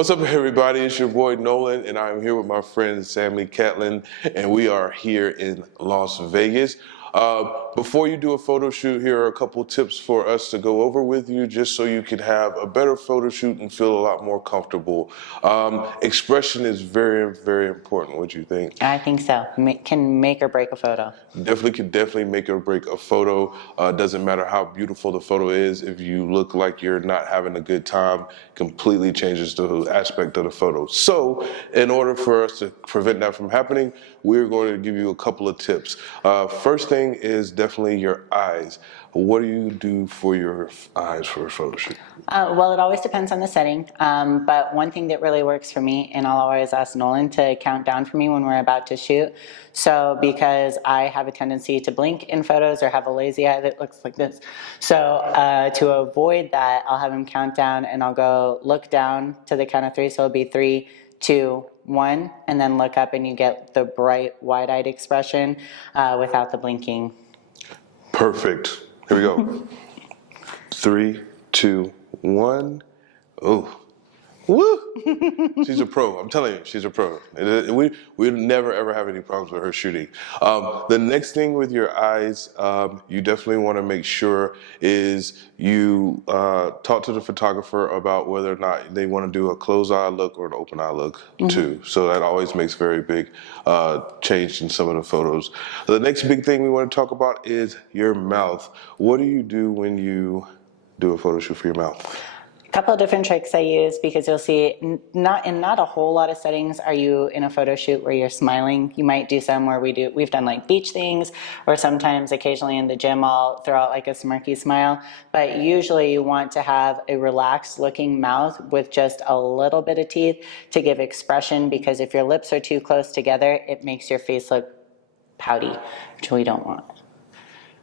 What's up, everybody? It's your boy Nolan, and I'm here with my friend Sammy Catlin, and we are here in Las Vegas. Before you do a photo shoot, here are a couple tips for us to go over with you, just so you can have a better photo shoot and feel a lot more comfortable. Expression is very, very important. What do you think? I think so. Can make or break a photo. Definitely make or break a photo. Doesn't matter how beautiful the photo is. If you look like you're not having a good time, completely changes the aspect of the photo. So in order for us to prevent that from happening, we're going to give you a couple of tips. First thing is definitely your eyes. What do you do for your eyes for a photo shoot? Well, it always depends on the setting, but one thing that really works for me, and I'll always ask Nolan to count down for me when we're about to shoot. So because I have a tendency to blink in photos or have a lazy eye that looks like this. So to avoid that, I'll have him count down and I'll go look down to the count of three. So it'll be 3, 2, 1, and then look up and you get the bright, wide-eyed expression without the blinking. Perfect. Here we go. 3, 2, 1. Oh. Woo! She's a pro. I'm telling you, she's a pro. We never ever have any problems with her shooting. The next thing with your eyes, you definitely want to make sure is you talk to the photographer about whether or not they want to do a closed eye look or an open eye look too. So that always makes very big change in some of the photos. The next big thing we want to talk about is your mouth. What do you do when you do a photo shoot for your mouth? A couple of different tricks I use, because you'll see not a whole lot of settings are you in a photo shoot where you're smiling. You might do some where we've done like beach things, or sometimes occasionally in the gym I'll throw out like a smirky smile, but usually you want to have a relaxed looking mouth with just a little bit of teeth to give expression, because if your lips are too close together, it makes your face look pouty, which we don't want.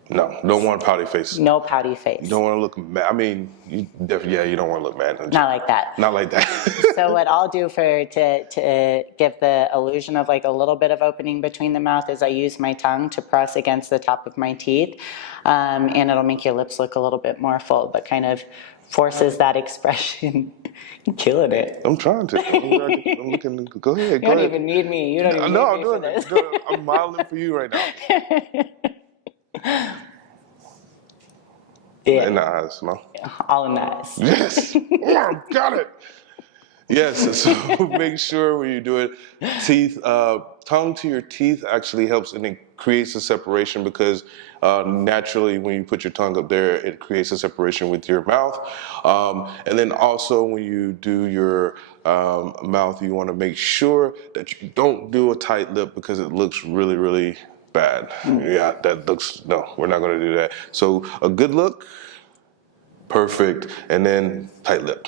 No, don't want a pouty face. No pouty face. You don't want to look mad. I mean, you don't want to look mad. Not like that. Not like that. So what I'll do to give the illusion of like a little bit of opening between the mouth is I use my tongue to press against the top of my teeth, and it'll make your lips look a little bit more full, but kind of forces that expression. You're killing it. I'm trying to. I'm looking. Go ahead. You don't even need me. You don't even need me for this. No, I'm modeling for you right now. Yeah. In the eyes, no? All in the eyes. Yes. Oh, got it. Yes. So make sure when you do it, teeth, tongue to your teeth actually helps, and it creates a separation, because naturally when you put your tongue up there, it creates a separation with your mouth. And then also when you do your mouth, you want to make sure that you don't do a tight lip, because it looks really, really bad. Yeah, that looks, no, we're not going to do that. So a good look, perfect, and then tight lip.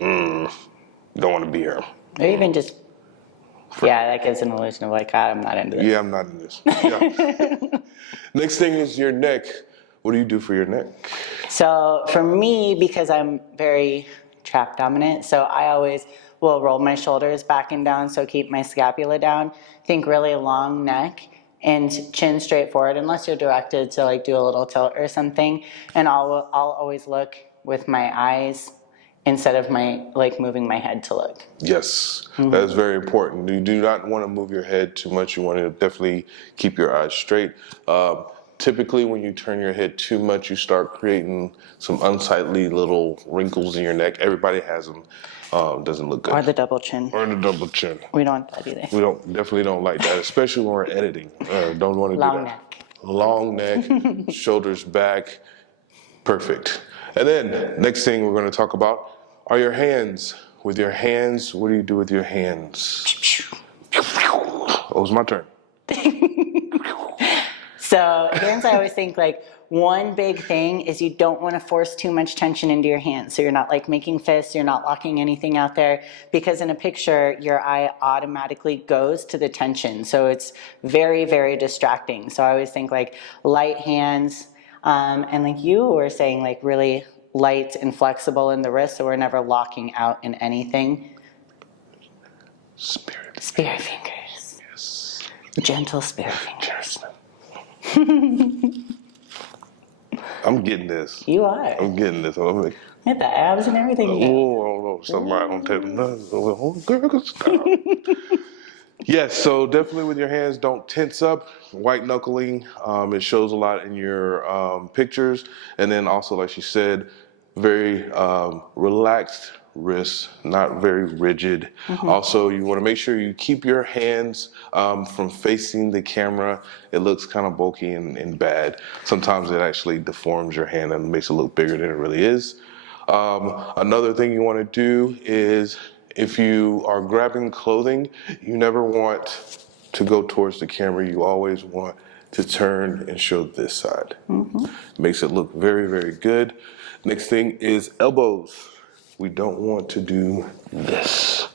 Don't want to be here. Or even just, yeah, that gives an illusion of like, God, I'm not into this. Yeah, I'm not in this. Yeah. Next thing is your neck. What do you do for your neck? So for me, because I'm very trap dominant, so I always will roll my shoulders back and down, so keep my scapula down. Think really long neck and chin straight forward, unless you're directed to like do a little tilt or something. And I'll always look with my eyes instead of my moving my head to look. Yes, that is very important. You do not want to move your head too much. You want to definitely keep your eyes straight. Typically, when you turn your head too much, you start creating some unsightly little wrinkles in your neck. Everybody has them. Doesn't look good. Or the double chin. Or the double chin. We don't want that either. We definitely don't like that, especially when we're editing. Don't want to do that. Long neck. Long neck, shoulders back, perfect. And then next thing we're going to talk about are your hands. With your hands, what do you do with your hands? Oh, it was my turn. So hands, I always think like one big thing is you don't want to force too much tension into your hands. So you're not like making fists, you're not locking anything out there, because in a picture, your eye automatically goes to the tension. So it's very, very distracting. So I always think like light hands, and like you were saying, like really light and flexible in the wrist, so we're never locking out in anything. Spirit fingers. Yes. Gentle spirit fingers. I'm getting this. You are. I'm getting this. Get the abs and everything. Whoa. or something right on tape. Oh, girl, stop. Yes, so definitely with your hands, don't tense up. White knuckling, it shows a lot in your pictures. And then also, like she said, very relaxed wrists, not very rigid. Also, you want to make sure you keep your hands from facing the camera. It looks kind of bulky and bad. Sometimes it actually deforms your hand and makes it look bigger than it really is. Another thing you want to do is if you are grabbing clothing, you never want to go towards the camera. You always want to turn and show this side. Makes it look very, very good. Next thing is elbows. We don't want to do this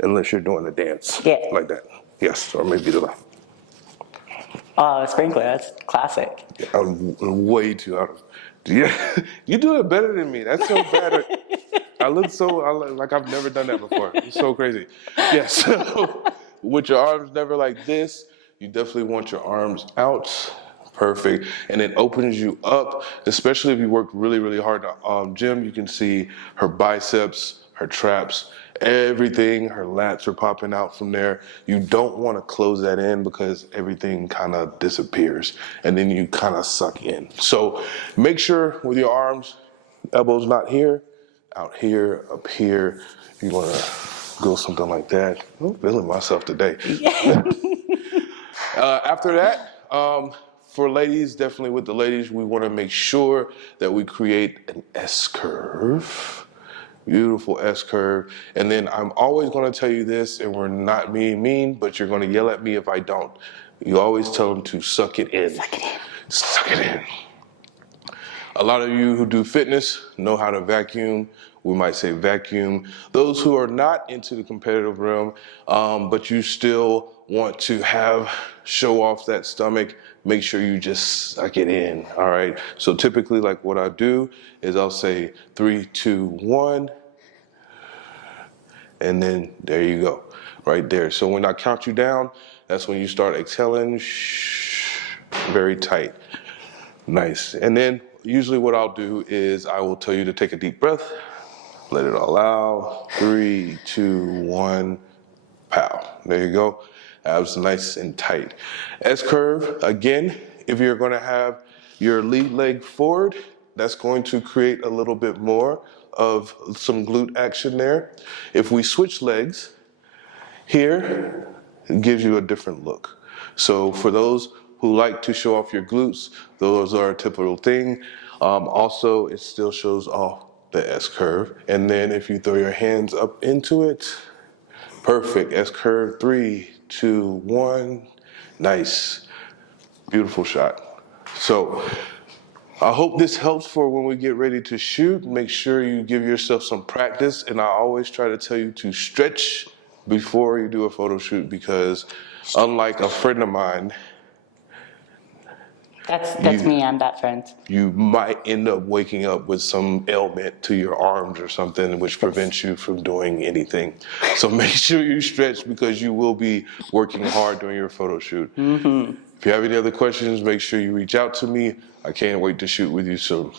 unless you're doing a dance like that. Yes, or maybe the left. Oh, sprinkler, that's classic. I'm way too out of. Yeah, you do it better than me. That's so bad. I look so like I've never done that before. It's so crazy. Yes. So with your arms never like this, you definitely want your arms out. Perfect. And it opens you up, especially if you work really, really hard in gym. You can see her biceps, her traps, everything. Her lats are popping out from there. You don't want to close that in because everything kind of disappears and then you kind of suck in. So make sure with your arms, elbows not here, out here, up here. You want to go something like that. I'm feeling myself today. After that, for ladies, definitely with the ladies, we want to make sure that we create an S curve. Beautiful S curve. And then I'm always going to tell you this, and we're not being mean, but you're going to yell at me if I don't. You always tell them to suck it in. Suck it in. Suck it in. A lot of you who do fitness know how to vacuum. We might say vacuum. Those who are not into the competitive realm, but you still want to show off that stomach, make sure you just suck it in, all right? So typically, like what I do is I'll say 3, 2, 1, and then there you go, right there. So when I count you down, that's when you start exhaling, very tight. Nice. And then usually what I'll do is I will tell you to take a deep breath, let it all out. 3, 2, 1, pow. There you go. Abs nice and tight. S curve, again, if you're going to have your lead leg forward, that's going to create a little bit more of some glute action there. If we switch legs, here, it gives you a different look. So for those who like to show off your glutes, those are a typical thing. Also, it still shows off the S curve. And then if you throw your hands up into it, perfect. S curve, 3, 2, 1. Nice. Beautiful shot. So I hope this helps for when we get ready to shoot. Make sure you give yourself some practice. And I always try to tell you to stretch before you do a photo shoot because unlike a friend of mine, That's me, I'm that friend. you might end up waking up with some ailment to your arms or something which prevents you from doing anything. So make sure you stretch because you will be working hard during your photo shoot. If you have any other questions, make sure you reach out to me. I can't wait to shoot with you soon.